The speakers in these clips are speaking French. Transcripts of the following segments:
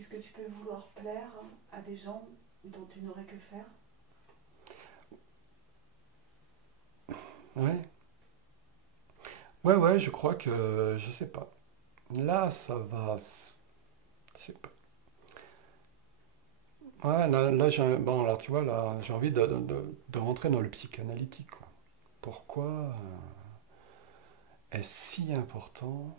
Est-ce que tu peux vouloir plaire à des gens dont tu n'aurais que faire? Ouais. Ouais, ouais, je crois que... Je sais pas. Là, ça va... Je sais pas. Ouais, là j'ai bon, alors tu vois, là, j'ai envie de rentrer dans le psychanalytique, quoi. Pourquoi est-ce si important?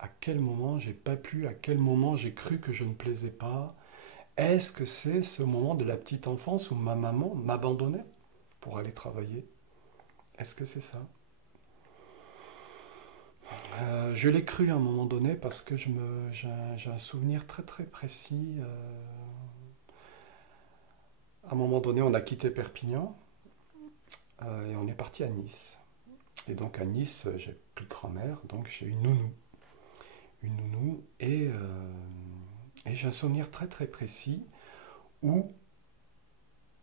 À quel moment j'ai pas plu? À quel moment j'ai cru que je ne plaisais pas? Est-ce que c'est ce moment de la petite enfance où ma maman m'abandonnait pour aller travailler? Est-ce que c'est ça? Je l'ai cru à un moment donné parce que j'ai un souvenir très très précis. À un moment donné, on a quitté Perpignan et on est parti à Nice. Et donc à Nice, j'ai plus de grand-mère, donc j'ai une nounou. Une nounou et j'ai un souvenir très très précis où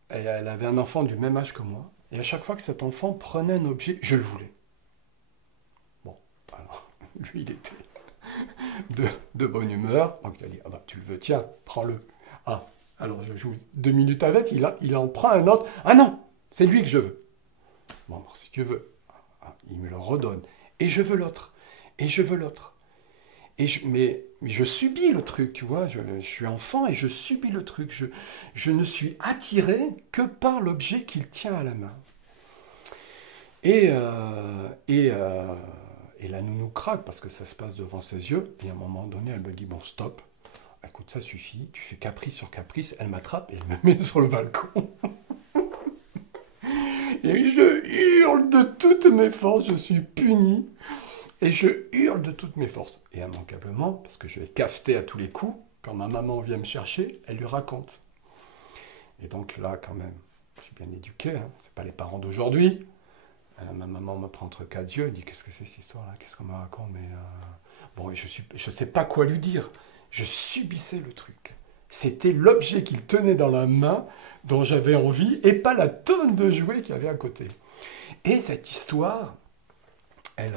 elle avait un enfant du même âge que moi. Et à chaque fois que cet enfant prenait un objet, je le voulais. Bon, alors, lui, il était de bonne humeur. Donc il a dit, ah bah tu le veux, tiens, prends-le. Ah, alors je joue 2 minutes avec, il en prend un autre. Ah non, c'est lui que je veux. Bon, alors, si tu veux. Ah, il me le redonne. Et je veux l'autre. Et je veux l'autre. Mais je subis le truc, tu vois. Je suis enfant et je subis le truc. Je ne suis attiré que par l'objet qu'il tient à la main. Et, euh, et, euh, et la nounou craque parce que ça se passe devant ses yeux. Et à un moment donné, elle me dit, bon, stop. Écoute, ça suffit. Tu fais caprice sur caprice. Elle m'attrape et elle me met sur le balcon. Et je hurle de toutes mes forces. Je suis puni. Et je hurle de toutes mes forces. Et immanquablement, parce que je vais cafeter à tous les coups, quand ma maman vient me chercher, elle lui raconte. Et donc là, quand même, je suis bien éduqué, hein, c'est pas les parents d'aujourd'hui. Ma maman me prend entre quatre yeux, elle dit qu'est-ce que c'est cette histoire-là, qu'est-ce qu'on me raconte, mais bon, je sais pas quoi lui dire. Je subissais le truc. C'était l'objet qu'il tenait dans la main dont j'avais envie et pas la tonne de jouets qu'il y avait à côté. Et cette histoire, elle,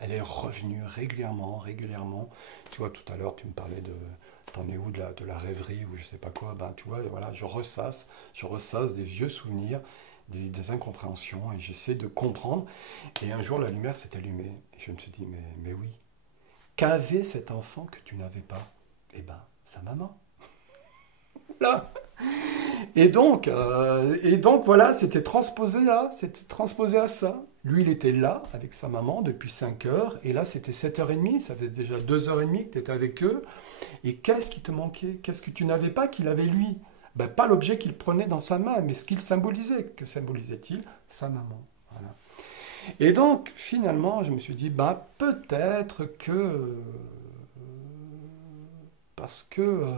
elle est revenue régulièrement, régulièrement. Tu vois, tout à l'heure, tu me parlais de t'en es où de la rêverie ou je sais pas quoi. Ben, tu vois, voilà, je ressasse des vieux souvenirs, des incompréhensions et j'essaie de comprendre. Et un jour, la lumière s'est allumée et je me suis dit, mais oui, qu'avait cet enfant que tu n'avais pas? Eh ben, sa maman. Là. Et donc voilà, c'était transposé à ça. Lui, il était là avec sa maman depuis 5 heures, et là, c'était 7h30, ça fait déjà 2h30 que tu étais avec eux. Et qu'est-ce qui te manquait? Qu'est-ce que tu n'avais pas qu'il avait lui? Ben, pas l'objet qu'il prenait dans sa main, mais ce qu'il symbolisait. Que symbolisait-il? Sa maman. Voilà. Et donc, finalement, je me suis dit, bah, peut-être que... Parce que...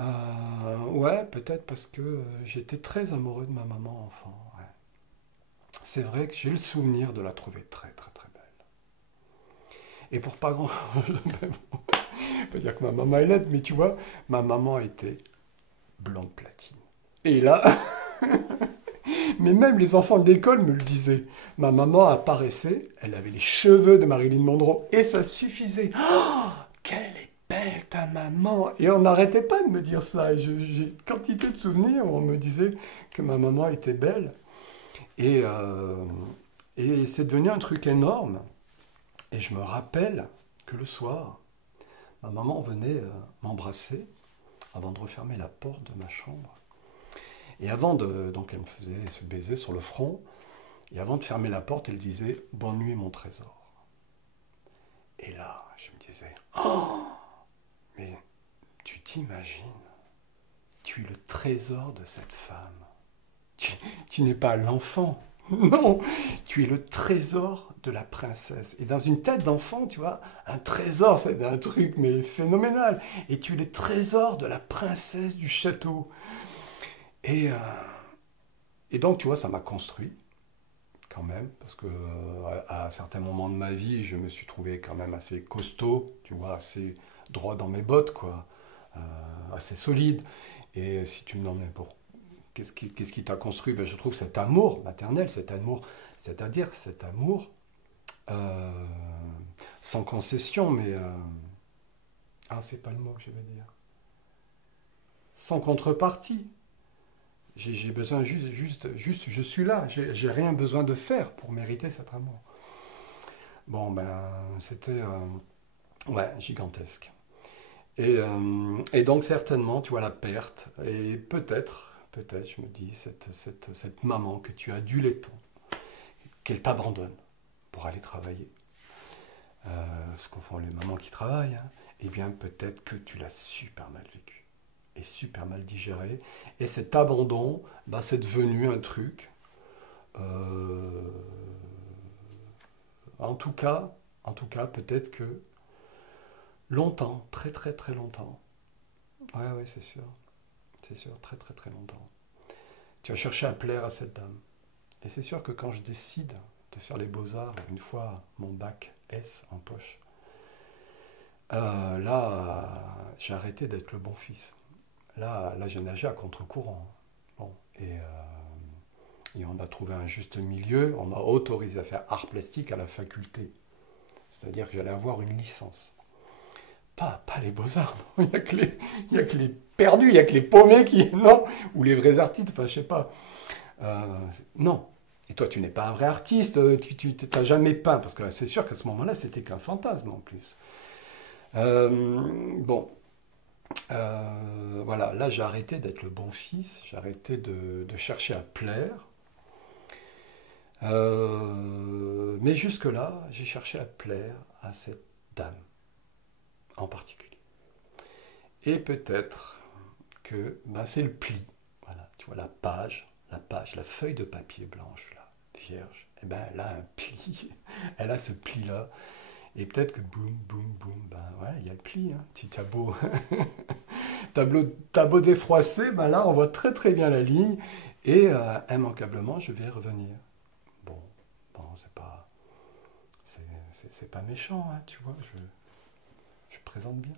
ouais, peut-être parce que j'étais très amoureux de ma maman enfant. Ouais. C'est vrai que j'ai le souvenir de la trouver très très très belle. Et pour pas grand, je peux dire que ma maman est laide, mais tu vois, ma maman était blonde platine. Et là, mais même les enfants de l'école me le disaient. Ma maman apparaissait, elle avait les cheveux de Marilyn Monroe et ça suffisait. Oh, quelle est belle ta maman! Et on n'arrêtait pas de me dire ça. Et j'ai quantité de souvenirs où on me disait que ma maman était belle. Et, euh, et c'est devenu un truc énorme. Et je me rappelle que le soir, ma maman venait m'embrasser avant de refermer la porte de ma chambre. Et avant de... Donc elle me faisait ce baiser sur le front. Et avant de fermer la porte, elle disait «Bonne nuit mon trésor». Et là, je me disais «Oh, mais tu t'imagines, tu es le trésor de cette femme. Tu n'es pas l'enfant. Non, tu es le trésor de la princesse. Et dans une tête d'enfant, tu vois, un trésor, c'est un truc mais phénoménal. Et tu es le trésor de la princesse du château. Et, euh, et donc, tu vois, ça m'a construit quand même, parce que à certains moments de ma vie, je me suis trouvé quand même assez costaud, tu vois, assez droit dans mes bottes, quoi, assez solide. Et si tu me demandes pour qu'est-ce qui t'a construit, ben, je trouve cet amour maternel, cet amour, c'est-à-dire cet amour euh, sans concession, mais Ah, c'est pas le mot que je veux dire. Sans contrepartie. J'ai besoin juste, je suis là. J'ai rien besoin de faire pour mériter cet amour. Bon, ben, c'était ouais, gigantesque. Et donc, certainement, tu vois la perte. Et peut-être, je me dis, cette maman que tu as dû l'étendre, qu'elle t'abandonne pour aller travailler. Ce qu'on font les mamans qui travaillent, hein, eh bien, peut-être que tu l'as super mal vécu et super mal digéré. Et cet abandon, bah, c'est devenu un truc. euh, en tout cas, peut-être que longtemps, très très très longtemps. Ouais, ouais, c'est sûr, très très très longtemps. Tu as cherché à plaire à cette dame. Et c'est sûr que quand je décide de faire les beaux-arts, une fois mon bac S en poche, là, j'ai arrêté d'être le bon fils. Là, j'ai nagé à contre-courant. Bon, et on a trouvé un juste milieu. On m'a autorisé à faire art plastique à la faculté. C'est-à-dire que j'allais avoir une licence. Pas les beaux-arts, non. Il y a que les perdus, il y a que les paumés qui... Non, ou les vrais artistes, enfin, je sais pas. Non. Et toi, tu n'es pas un vrai artiste, tu t'as jamais peint, parce que c'est sûr qu'à ce moment-là, c'était qu'un fantasme en plus. Bon, voilà, là j'ai arrêté d'être le bon fils, j'ai arrêté de chercher à plaire. Mais jusque-là, j'ai cherché à plaire à cette dame en particulier. Et peut-être que ben, c'est le pli. Voilà, tu vois la feuille de papier blanche là, vierge. Et ben elle a un pli, elle a ce pli là. Et peut-être que boum, boum, boum, ben ouais, il y a le pli. Hein. T'as beau, t'as beau défroisser, ben là on voit très très bien la ligne. Et immanquablement, je vais revenir. Bon, c'est pas méchant, hein, tu vois, je présente bien.